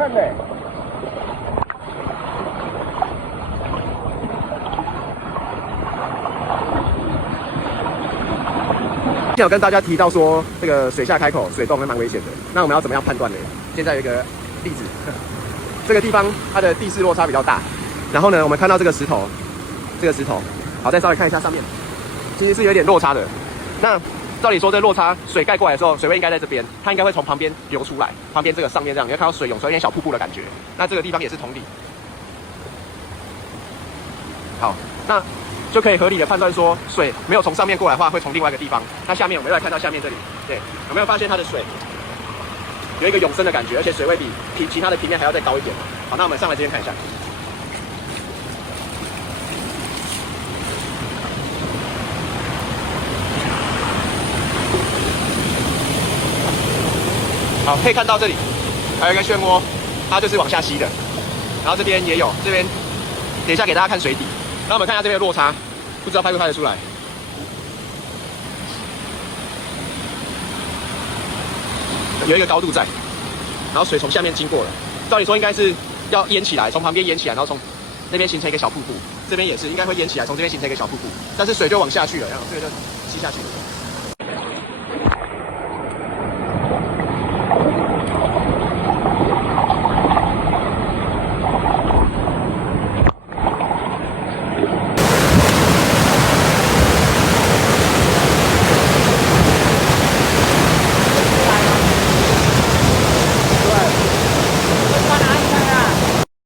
看的。有跟大家提到说，这个水下开口水洞还蛮危险的。那我们要怎么样判断呢？现在有一个例子，这个地方它的地势落差比较大。然后呢，我们看到这个石头，好，再稍微看一下上面，其实是有点落差的。那照理说，这落差水盖过来的时候，水位应该在这边，它应该会从旁边流出来，旁边这个上面这样，你会看到水涌出来，有点小瀑布的感觉。那这个地方也是同理。好，那就可以合理的判断说，水没有从上面过来的话，会从另外一个地方。那下面我们又来看到下面这里，对，有没有发现它的水有一个涌升的感觉，而且水位比其他的平面还要再高一点。好，那我们上来这边看一下。好，可以看到这里还有一个漩涡，它就是往下吸的。然后这边也有，这边等一下给大家看水底。那我们看一下这边的落差，不知道拍不拍得出来。有一个高度在，然后水从下面经过了，照理说应该是要淹起来，从旁边淹起来，然后从那边形成一个小瀑布。这边也是应该会淹起来，从这边形成一个小瀑布，但是水就往下去了，然后这个就吸下去了。